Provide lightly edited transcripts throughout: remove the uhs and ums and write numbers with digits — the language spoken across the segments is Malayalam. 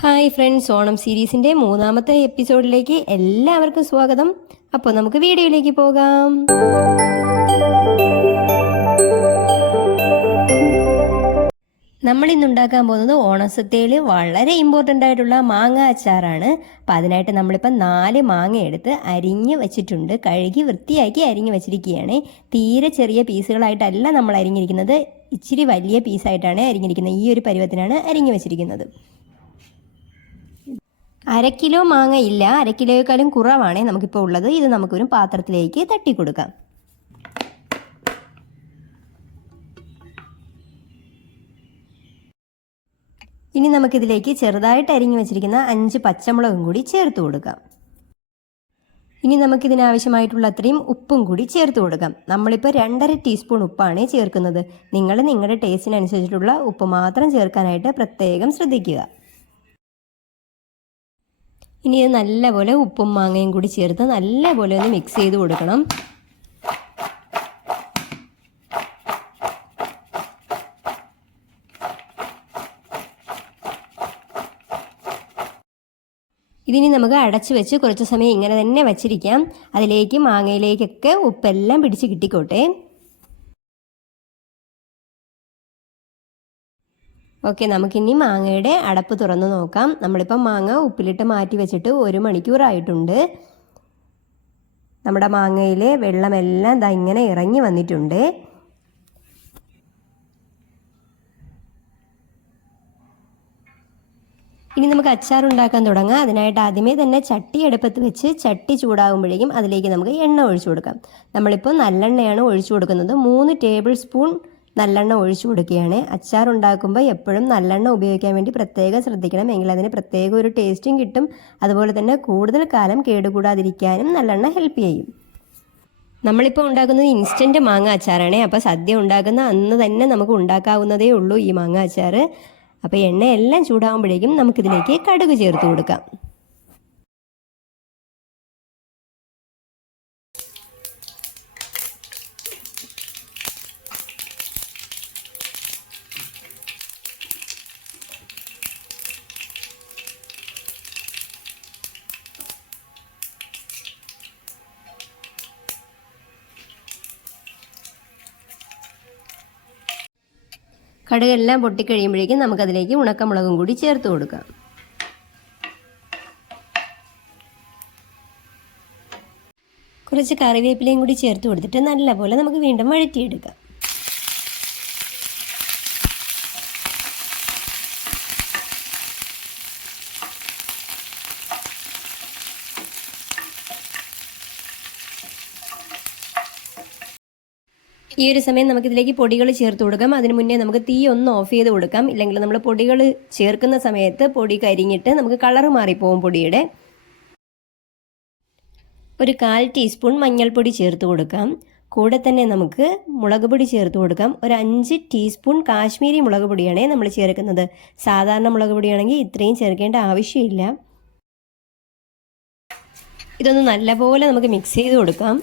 ഹായ് ഫ്രണ്ട്സ്, ഓണം സീരീസിൻ്റെ മൂന്നാമത്തെ എപ്പിസോഡിലേക്ക് എല്ലാവർക്കും സ്വാഗതം. അപ്പോൾ നമുക്ക് വീഡിയോയിലേക്ക് പോകാം. നമ്മളിന്നുണ്ടാക്കാൻ പോകുന്നത് ഓണസദ്യയിൽ വളരെ ഇമ്പോർട്ടൻ്റ് ആയിട്ടുള്ള മാങ്ങ അച്ചാറാണ്. അപ്പം അതിനായിട്ട് നമ്മളിപ്പോൾ 4 മാങ്ങ എടുത്ത് അരിഞ്ഞ് വെച്ചിട്ടുണ്ട്. കഴുകി വൃത്തിയാക്കി അരിഞ്ഞ് വെച്ചിരിക്കുകയാണ്. തീരെ ചെറിയ പീസുകളായിട്ടല്ല നമ്മൾ അരിഞ്ഞിരിക്കുന്നത്, ഇച്ചിരി വലിയ പീസായിട്ടാണ് അരിഞ്ഞിരിക്കുന്നത്. ഈ ഒരു പരുവത്തിനാണ് അരിഞ്ഞ് വെച്ചിരിക്കുന്നത്. 1/2 കിലോ മാങ്ങ ഇല്ല, 1/2 കിലോയേക്കാളും കുറവാണ് നമുക്കിപ്പോൾ ഉള്ളത്. ഇത് നമുക്കൊരു പാത്രത്തിലേക്ക് തട്ടി കൊടുക്കാം. ഇനി നമുക്കിതിലേക്ക് ചെറുതായിട്ട് അരിഞ്ഞു വെച്ചിരിക്കുന്ന 5 പച്ചമുളകും കൂടി ചേർത്ത് കൊടുക്കാം. ഇനി നമുക്കിതിനാവശ്യമായിട്ടുള്ള അത്രയും ഉപ്പും കൂടി ചേർത്ത് കൊടുക്കാം. നമ്മളിപ്പോൾ 2.5 ടീസ്പൂൺ ഉപ്പാണ് ചേർക്കുന്നത്. നിങ്ങൾ നിങ്ങളുടെ ടേസ്റ്റിനനുസരിച്ചിട്ടുള്ള ഉപ്പ് മാത്രം ചേർക്കാനായിട്ട് പ്രത്യേകം ശ്രദ്ധിക്കുക. ഇനി ഇത് നല്ലപോലെ ഉപ്പും മാങ്ങയും കൂടി ചേർത്ത് നല്ലപോലെ ഒന്ന് മിക്സ് ചെയ്ത് കൊടുക്കണം. ഇതിനി നമുക്ക് അടച്ചു വെച്ച് കുറച്ച് സമയം ഇങ്ങനെ തന്നെ വച്ചിരിക്കാം. അതിലേക്ക് മാങ്ങയിലേക്കൊക്കെ ഉപ്പെല്ലാം പിടിച്ച് കിട്ടിക്കോട്ടെ. ഓക്കെ, നമുക്കിനി മാങ്ങയുടെ അടപ്പ് തുറന്ന് നോക്കാം. നമ്മളിപ്പം മാങ്ങ ഉപ്പിലിട്ട് മാറ്റി വെച്ചിട്ട് 1 മണിക്കൂറായിട്ടുണ്ട്. നമ്മുടെ മാങ്ങയിലെ വെള്ളമെല്ലാം ദാ ഇങ്ങനെ ഇറങ്ങി വന്നിട്ടുണ്ട്. ഇനി നമുക്ക് അച്ചാർ ഉണ്ടാക്കാൻ തുടങ്ങാം. അതിനായിട്ട് ആദ്യമേ തന്നെ ചട്ടി അടുപ്പത്ത് വെച്ച് ചട്ടി ചൂടാകുമ്പോഴേക്കും അതിലേക്ക് നമുക്ക് എണ്ണ ഒഴിച്ചു കൊടുക്കാം. നമ്മളിപ്പോൾ നല്ലെണ്ണയാണ് ഒഴിച്ചു കൊടുക്കുന്നത്. 3 ടേബിൾ സ്പൂൺ നല്ലെണ്ണ ഒഴിച്ചു കൊടുക്കുകയാണ്. അച്ചാർ ഉണ്ടാക്കുമ്പോൾ എപ്പോഴും നല്ലെണ്ണ ഉപയോഗിക്കാൻ വേണ്ടി പ്രത്യേകം ശ്രദ്ധിക്കണം. എങ്കിൽ അതിന് പ്രത്യേക ഒരു ടേസ്റ്റും കിട്ടും. അതുപോലെ തന്നെ കൂടുതൽ കാലം കേടുകൂടാതിരിക്കാനും നല്ലെണ്ണ ഹെൽപ്പ് ചെയ്യും. നമ്മളിപ്പോൾ ഉണ്ടാക്കുന്നത് ഇൻസ്റ്റൻറ്റ് മാങ്ങ അച്ചാറാണ്. അപ്പോൾ സദ്യ ഉണ്ടാക്കുന്ന അന്ന് തന്നെ നമുക്ക് ഉണ്ടാക്കാവുന്നതേ ഉള്ളൂ ഈ മാങ്ങ അച്ചാർ. അപ്പോൾ എണ്ണയെല്ലാം ചൂടാകുമ്പോഴേക്കും നമുക്കിതിലേക്ക് കടുക് ചേർത്ത് കൊടുക്കാം. കടുകെല്ലാം പൊട്ടിക്കഴിയുമ്പോഴേക്കും നമുക്കതിലേക്ക് ഉണക്കമുളകും കൂടി ചേർത്ത് കൊടുക്കാം. കുറച്ച് കറിവേപ്പിലയും കൂടി ചേർത്ത് കൊടുത്തിട്ട് നല്ലപോലെ നമുക്ക് വീണ്ടും വഴറ്റിയെടുക്കാം. ഈ ഒരു സമയം നമുക്കിതിലേക്ക് പൊടികൾ ചേർത്ത് കൊടുക്കാം. അതിന് മുന്നേ നമുക്ക് തീ ഒന്ന് ഓഫ് ചെയ്ത് കൊടുക്കാം. ഇല്ലെങ്കിൽ നമ്മൾ പൊടികൾ ചേർക്കുന്ന സമയത്ത് പൊടി കരിഞ്ഞിട്ട് നമുക്ക് കളർ മാറിപ്പോവും പൊടിയുടെ. ഒരു 1/4 ടീസ്പൂൺ മഞ്ഞൾപ്പൊടി ചേർത്ത് കൊടുക്കാം. കൂടെ തന്നെ നമുക്ക് മുളക് പൊടി ചേർത്ത് കൊടുക്കാം. ഒരു 5 ടീസ്പൂൺ കാശ്മീരി മുളക് പൊടിയാണ് നമ്മൾ ചേർക്കുന്നത്. സാധാരണ മുളക് പൊടിയാണെങ്കിൽ ഇത്രയും ചേർക്കേണ്ട ആവശ്യമില്ല. ഇതൊന്ന് നല്ലപോലെ നമുക്ക് മിക്സ് ചെയ്ത് കൊടുക്കാം.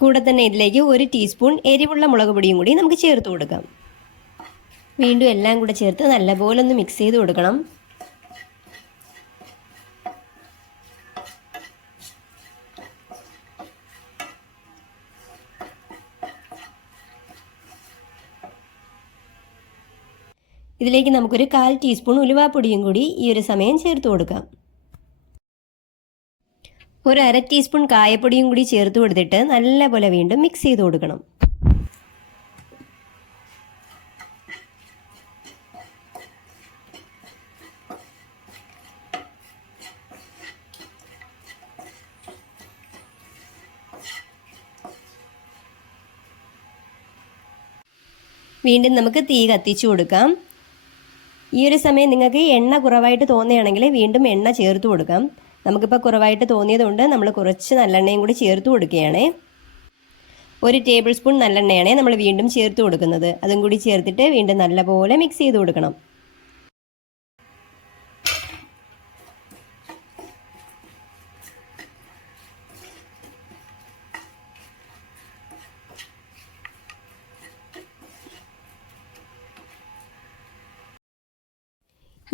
കൂടെ തന്നെ ഇതിലേക്ക് 1 ടീസ്പൂൺ എരിവുള്ള മുളക് പൊടിയും കൂടി നമുക്ക് ചേർത്ത് കൊടുക്കാം. വീണ്ടും എല്ലാം കൂടെ ചേർത്ത് നല്ലപോലെ ഒന്ന് മിക്സ് ചെയ്ത് കൊടുക്കണം. ഇതിലേക്ക് നമുക്കൊരു 1/4 ടീസ്പൂൺ ഉലുവാപ്പൊടിയും കൂടി ഈ ഒരു സമയം ചേർത്ത് കൊടുക്കാം. ഒരു 1/2 ടീസ്പൂൺ കായപ്പൊടിയും കൂടി ചേർത്ത് കൊടുത്തിട്ട് നല്ലപോലെ വീണ്ടും മിക്സ് ചെയ്ത് കൊടുക്കണം. വീണ്ടും നമുക്ക് തീ കത്തിച്ചു കൊടുക്കാം. ഈ ഒരു സമയം നിങ്ങൾക്ക് എണ്ണ കുറവായിട്ട് തോന്നുകയാണെങ്കിൽ വീണ്ടും എണ്ണ ചേർത്ത് കൊടുക്കാം. നമുക്കിപ്പോൾ കുറവായിട്ട് തോന്നിയതുകൊണ്ട് നമ്മൾ കുറച്ച് നല്ലെണ്ണയും കൂടി ചേർത്ത് കൊടുക്കുകയാണ്. 1 ടേബിൾ സ്പൂൺ നല്ലെണ്ണയാണ് നമ്മൾ വീണ്ടും ചേർത്ത് കൊടുക്കുന്നത്. അതും കൂടി ചേർത്തിട്ട് വീണ്ടും നല്ലപോലെ മിക്സ് ചെയ്ത് കൊടുക്കണം.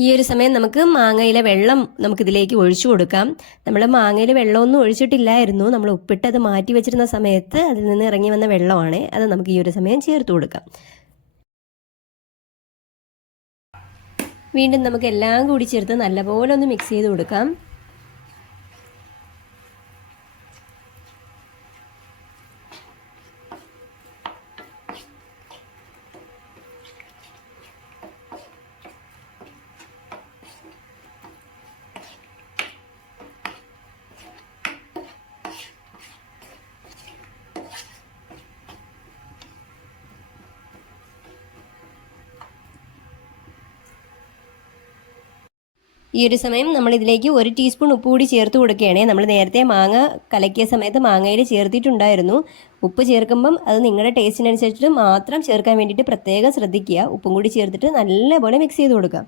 ഈ ഒരു സമയം നമുക്ക് മാങ്ങയിലെ വെള്ളം നമുക്കിതിലേക്ക് ഒഴിച്ചു കൊടുക്കാം. നമ്മൾ മാങ്ങയിൽ വെള്ളമൊന്നും ഒഴിച്ചിട്ടില്ലായിരുന്നു. നമ്മൾ ഉപ്പിട്ടത് മാറ്റി വെച്ചിരുന്ന സമയത്ത് അതിൽ നിന്ന് ഇറങ്ങി വന്ന വെള്ളമാണ്. അത് നമുക്ക് ഈ ഒരു സമയം ചേർത്ത് കൊടുക്കാം. വീണ്ടും നമുക്ക് എല്ലാം കൂടി ചേർത്ത് നല്ലപോലെ ഒന്ന് മിക്സ് ചെയ്ത് കൊടുക്കാം. ഈ ഒരു സമയം നമ്മൾ ഇതിലേക്ക് 1 ടീസ്പൂൺ ഉപ്പ് കൂടി ചേർത്ത് കൊടുക്കുകയാണ്. നമ്മൾ നേരത്തെ മാങ്ങ കലക്കിയ സമയത്ത് മാങ്ങയിൽ ചേർത്തിട്ടുണ്ടായിരുന്നു. ഉപ്പ് ചേർക്കുമ്പം അത് നിങ്ങളുടെ ടേസ്റ്റിനനുസരിച്ചിട്ട് മാത്രം ചേർക്കാൻ വേണ്ടിയിട്ട് പ്രത്യേകം ശ്രദ്ധിക്കുക. ഉപ്പും കൂടി ചേർത്തിട്ട് നല്ലപോലെ മിക്സ് ചെയ്ത് കൊടുക്കുക.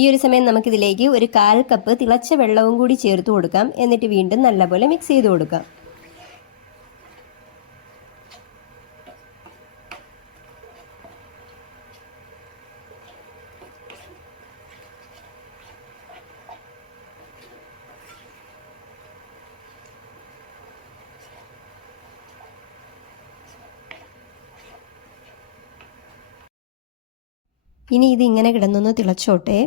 ഈ ഒരു സമയം നമുക്കിതിലേക്ക് 1/4 കപ്പ് തിളച്ച വെള്ളവും കൂടി ചേർത്ത് കൊടുക്കാം. എന്നിട്ട് വീണ്ടും നല്ലപോലെ മിക്സ് ചെയ്ത് കൊടുക്കാം. ഇനി ഇത് ഇങ്ങനെ കിടന്നൊന്ന് തിളച്ചോട്ടെ.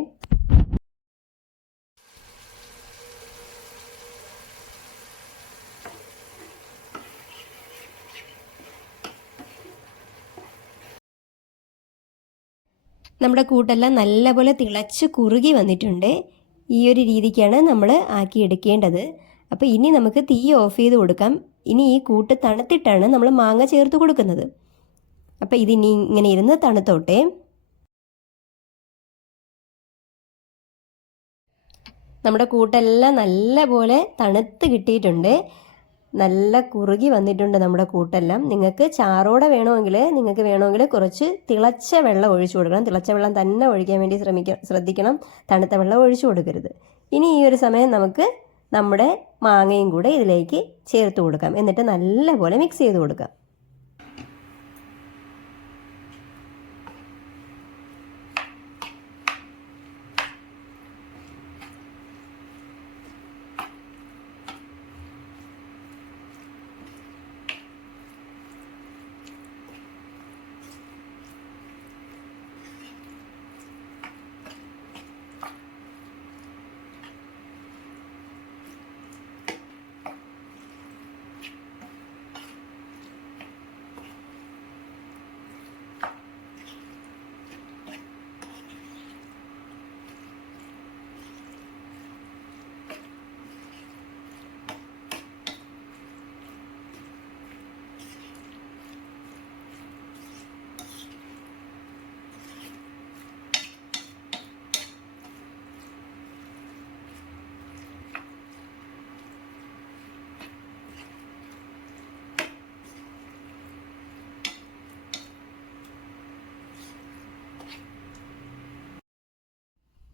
നമ്മുടെ കൂട്ടെല്ലാം നല്ലപോലെ തിളച്ച് കുറുകി വന്നിട്ടുണ്ട്. ഈ ഒരു രീതിക്കാണ് നമ്മൾ ആക്കിയെടുക്കേണ്ടത്. അപ്പോൾ ഇനി നമുക്ക് തീ ഓഫ് ചെയ്ത് കൊടുക്കാം. ഇനി ഈ കൂട്ട് തണുത്തിട്ടാണ് നമ്മൾ മാങ്ങ ചേർത്ത് കൊടുക്കുന്നത്. അപ്പോൾ ഇതിനി ഇങ്ങനെ ഇരുന്ന് തണുത്തോട്ടെ. നമ്മുടെ കൂട്ടെല്ലാം നല്ലപോലെ തണുത്ത് കിട്ടിയിട്ടുണ്ട്. നല്ല കുറുകി വന്നിട്ടുണ്ട് നമ്മുടെ കൂട്ടെല്ലാം. നിങ്ങൾക്ക് ചാറോടെ വേണമെങ്കിൽ കുറച്ച് തിളച്ച വെള്ളം ഒഴിച്ചു കൊടുക്കണം. തിളച്ച വെള്ളം തന്നെ ഒഴിക്കാൻ വേണ്ടി ശ്രദ്ധിക്കണം. തണുത്ത വെള്ളം ഒഴിച്ചു കൊടുക്കരുത്. ഇനി ഈ ഒരു സമയം നമുക്ക് നമ്മുടെ മാങ്ങയും കൂടെ ഇതിലേക്ക് ചേർത്ത് കൊടുക്കാം. എന്നിട്ട് നല്ലപോലെ മിക്സ് ചെയ്ത് കൊടുക്കാം.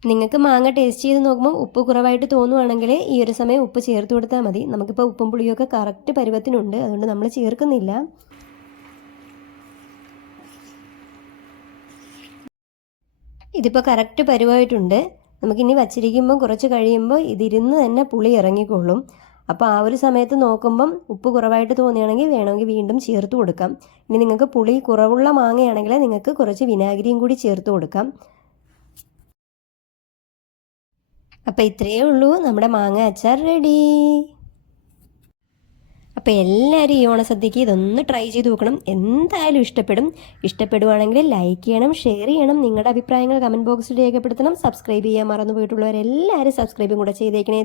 നിങ്ങൾക്ക് മാങ്ങ ടേസ്റ്റ് ചെയ്ത് നോക്കുമ്പോൾ ഉപ്പ് കുറവായിട്ട് തോന്നുവാണെങ്കിൽ ഈ ഒരു സമയം ഉപ്പ് ചേർത്ത് കൊടുത്താൽ മതി. നമുക്കിപ്പോൾ ഉപ്പും പുളിയൊക്കെ കറക്റ്റ് പരുവത്തിനുണ്ട്, അതുകൊണ്ട് നമ്മൾ ചേർക്കുന്നില്ല. ഇതിപ്പോൾ കറക്റ്റ് പരുവായിട്ടുണ്ട്. നമുക്കിനി വച്ചിരിക്കുമ്പോൾ കുറച്ച് കഴിയുമ്പോൾ ഇതിരുന്ന് തന്നെ പുളി ഇറങ്ങിക്കൊള്ളും. അപ്പോൾ ആ ഒരു സമയത്ത് നോക്കുമ്പം ഉപ്പ് കുറവായിട്ട് തോന്നുകയാണെങ്കിൽ വേണമെങ്കിൽ വീണ്ടും ചേർത്ത് കൊടുക്കാം. ഇനി നിങ്ങൾക്ക് പുളി കുറവുള്ള മാങ്ങയാണെങ്കിൽ നിങ്ങൾക്ക് കുറച്ച് വിനാഗിരിയും കൂടി ചേർത്ത് കൊടുക്കാം. അപ്പോൾ ഇത്രയേ ഉള്ളൂ, നമ്മുടെ മാങ്ങ അച്ചാർ റെഡി. അപ്പോൾ എല്ലാവരും ഈ ഓണസദ്യക്ക് ഇതൊന്ന് ട്രൈ ചെയ്ത് നോക്കണം. എന്തായാലും ഇഷ്ടപ്പെടുവാണെങ്കിൽ ലൈക്ക് ചെയ്യണം, ഷെയർ ചെയ്യണം, നിങ്ങളുടെ അഭിപ്രായങ്ങൾ കമൻറ്റ് ബോക്സിൽ രേഖപ്പെടുത്തണം. സബ്സ്ക്രൈബ് ചെയ്യാൻ മറന്നു പോയിട്ടുള്ളവരെല്ലാവരും സബ്സ്ക്രൈബും കൂടെ ചെയ്തേക്കണേ.